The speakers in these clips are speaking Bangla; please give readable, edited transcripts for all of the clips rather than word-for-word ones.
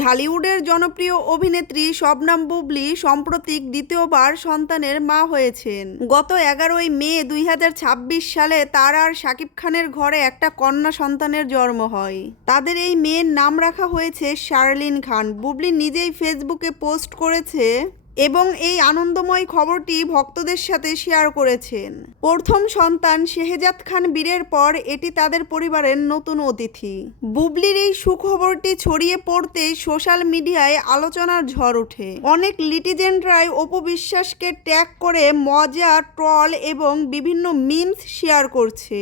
ঢালিউডের জনপ্রিয় অভিনেত্রী শবনম বুবলি সাম্প্রতিক দ্বিতীয়বার সন্তানের মা হয়েছেন। গত 11ই মে 2026 সালে তার আর শাকিব খানের ঘরে একটা কন্যা সন্তানের জন্ম হয়। তাদের এই মেয়ের নাম রাখা হয়েছে শার্লিন খান। বুবলি নিজেই ফেসবুকে পোস্ট করেছে এবং এই আনন্দময় খবরটি ভক্তদের সাথে শেয়ার করেছেন। প্রথম সন্তান শেহজাদ খান বীরের পর এটি তাদের পরিবারের নতুন অতিথি। বুবলির এই সুখবরটি ছড়িয়ে পড়তেই সোশ্যাল মিডিয়ায় আলোচনার ঝড় ওঠে। অনেক লিটিজেন্ডরাই অপু বিশ্বাসকে ট্যাগ করে মজা, ট্রল এবং বিভিন্ন মিমস শেয়ার করছে।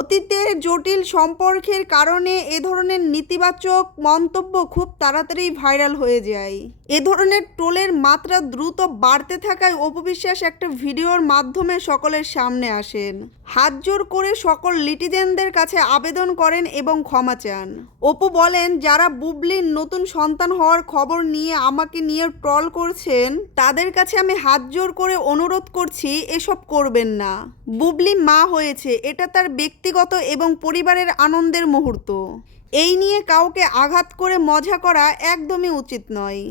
অতীতের জটিল সম্পর্কের কারণে এ ধরনের নেতিবাচক মন্তব্য খুব তাড়াতাড়ি ভাইরাল হয়ে যায়। এ ধরনের ট্রোলের মাত্রা দ্রুত বাড়তে থাকায় অপু বিশ্বাস একটা ভিডিওর মাধ্যমে সকলের সামনে আসেন। হাত জোর করে সকল লিটিজেনদের কাছে আবেদন করেন এবং ক্ষমা চান। অপু বলেন, যারা বুবলির নতুন সন্তান হওয়ার খবর নিয়ে আমাকে নিয়ে ট্রল করছেন তাদের কাছে আমি হাত জোর করে অনুরোধ করছি, এসব করবেন না। বুবলি মা হয়েছে, এটা তার ব্যক্তিগত এবং পরিবারের আনন্দের মুহূর্ত। এই নিয়ে কাউকে আঘাত করে মজা করা একদমই উচিত নয়।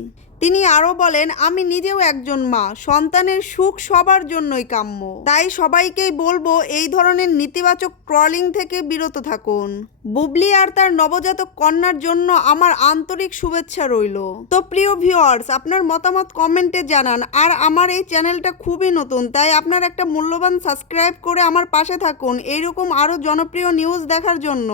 তিনি আরও বলেন, আমি নিজেও একজন মা, সন্তানের সুখ সবার জন্যই কাম্য। তাই সবাইকেই বলবো এই ধরনের নেতিবাচক ট্রলিং থেকে বিরত থাকুন। বুবলি আর তার নবজাতক কন্যার জন্য আমার আন্তরিক শুভেচ্ছা রইল। তো প্রিয় ভিউয়ার্স, আপনার মতামত কমেন্টে জানান। আর আমার এই চ্যানেলটা খুবই নতুন, তাই আপনার একটা মূল্যবান সাবস্ক্রাইব করে আমার পাশে থাকুন এইরকম আরও জনপ্রিয় নিউজ দেখার জন্য।